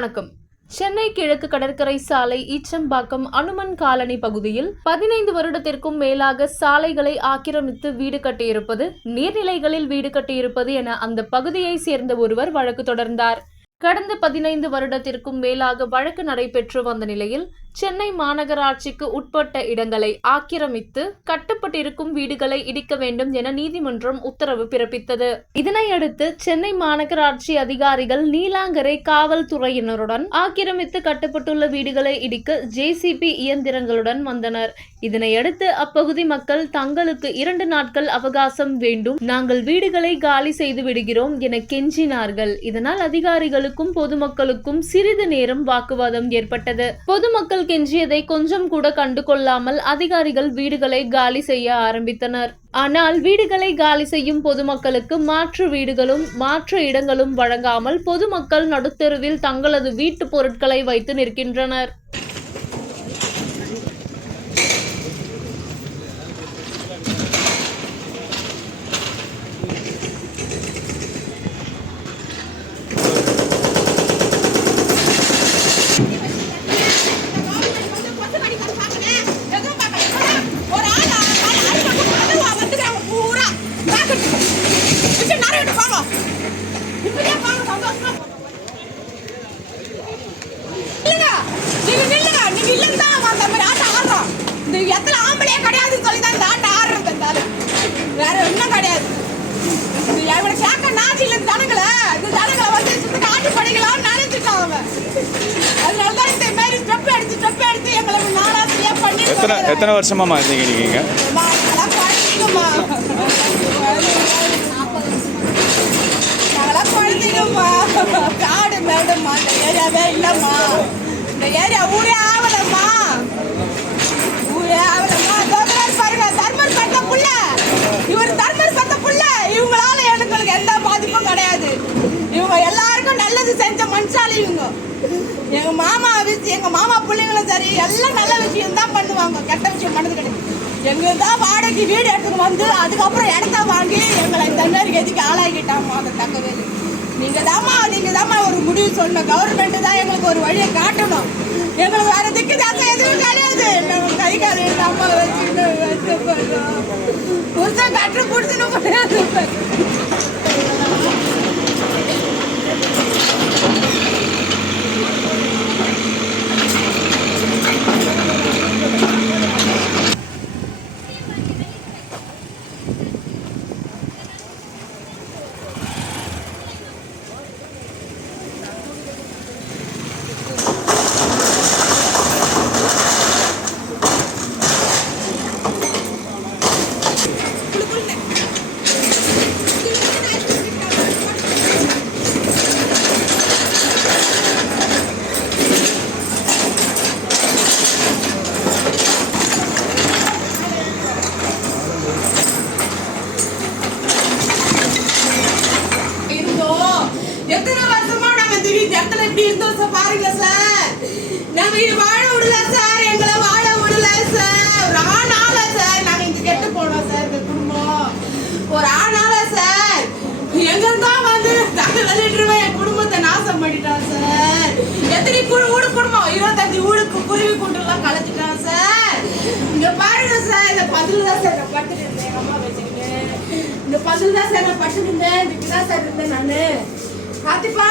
வணக்கம். சென்னை கிழக்கு கடற்கரை சாலை ஈச்சம்பாக்கம் அனுமன் காலனி பகுதியில் பதினைந்து வருடத்திற்கும் மேலாக சாலைகளை ஆக்கிரமித்து வீடு கட்டியிருப்பது நீர்நிலைகளில் வீடு கட்டியிருப்பது என அந்த பகுதியை சேர்ந்த ஒருவர் வழக்கு தொடர்ந்தார். கடந்த பதினைந்து வருடத்திற்கும் மேலாக வழக்கு நடைபெற்று வந்த நிலையில் சென்னை மாநகராட்சிக்கு உட்பட்ட இடங்களை ஆக்கிரமித்து கட்டப்பட்டிருக்கும் வீடுகளை இடிக்க வேண்டும் என நீதிமன்றம் உத்தரவு பிறப்பித்தது. இதனையடுத்து சென்னை மாநகராட்சி அதிகாரிகள் நீலாங்கரை காவல்துறையினருடன் ஆக்கிரமித்து கட்டப்பட்டுள்ள வீடுகளை இடிக்க ஜேசிபி இயந்திரங்களுடன் வந்தனர். இதனையடுத்து அப்பகுதி மக்கள் தங்களுக்கு இரண்டு நாட்கள் அவகாசம் வேண்டும். நாங்கள் வீடுகளை காலி செய்து விடுகிறோம் என கெஞ்சினார்கள். இதனால் அதிகாரிகளுக்கும் பொதுமக்களுக்கும் சிறிது நேரம் வாக்குவாதம் ஏற்பட்டது. பொதுமக்கள் கெஞ்சியதை கொஞ்சம் கூட கண்டு கொள்ளாமல் அதிகாரிகள் வீடுகளை காலி செய்ய ஆரம்பித்தனர். ஆனால் வீடுகளை காலி செய்யும் பொதுமக்களுக்கு மாற்று வீடுகளும் மாற்று இடங்களும் வழங்காமல் பொதுமக்கள் நடுத்தெருவில் தங்களது வீட்டு பொருட்களை வைத்து நிற்கின்றனர். வேற ஒன்றும் கிடையாது. இவனை கேட்க நாட்டில் ஜனங்களை இந்த ஜனங்களை வந்து சுத்தி ஆட்டி படிக்கலாம்னு நினைச்சிட்டான் அவன் அதனால தான் இந்த மாதிரி ஸ்டெப் எடுத்து ஸ்டெப் எடுத்து எங்களை நாடாசிரியா பண்ணி எத்தனை எத்தனை வருஷமாம்மா இருந்தீங்க நீங்கள் நாங்களாம் காடு மேடம்மா இந்த ஏரியாவே இல்லைம்மா. இந்த ஏரியா ஊரே ஆகலம்மா ஊரே ஆகலம்மா தோதரார் பாருங்க தர்மர் பத்த புள்ள. இவர் தர்மர் பத்த புள்ள. இவங்களால எனக்கு எந்த பாதிப்பும் கிடையாது. இவங்க எல்லாருக்கும் நல்லது செஞ்ச மனுஷாலி இவங்க. எங்க மாமா விஷயம் எங்க மாமா பிள்ளைங்களும் சரி எல்லாம் நல்ல விஷயம் தான் பண்ணுவாங்க. கெட்ட விஷயம் பண்ணது கிடையாது. எங்க தான் வாடகைக்கு வீடு எடுத்துட்டு வந்து அதுக்கப்புறம் இடத்த வாங்கி எங்களை இந்த மாதிரி கதிக்கு ஆளாக்கிட்டாமா அதை தக்கவே நீங்க தாம்மா நீங்க அப்படின்னு சொன்ன கவர்மெண்ட் தான் எங்களுக்கு ஒரு வழியை காட்டணும். எங்களுக்கு வேற திக்கு தாசை எதுவும் கிடையாது. நம்ம கை கால் நம்ம வச்சு கஷ்டப்படுறோம் புருஷன் கட்டு புடிச்சுன்னு கிடையாது இருந்தோம் எத்தனை வருஷமா நாங்க திடீர் இடத்துல சார் பாருங்க சார். நம்ம இது வாழ விடல சார். எங்களை வாழ விடல சார். ஒரு ஆணால சார். நாங்க இங்க கெட்டு போனோம் சார் இந்த குடும்பம். ஒரு ஆணால சார். எங்க தான் வந்து தகவல் என் குடும்பத்தை நாசம் பண்ணிட்டான் சார். எத்தனை குழு ஊடு குடும்பம்? இருபத்தஞ்சு ஊருக்கு குருவி குண்டுலாம் கலைச்சிட்டான் சார். இங்க பாருங்க சார். இந்த பதில் தான் சார் நான் பட்டுட்டு இருந்தேன் அம்மா வச்சுக்கிட்டு. இந்த பதில் தான் சார் நான் பட்டுட்டு இருந்தேன். இதுக்கு தான் சார் இருந்தேன் நானு. காத்திப்பா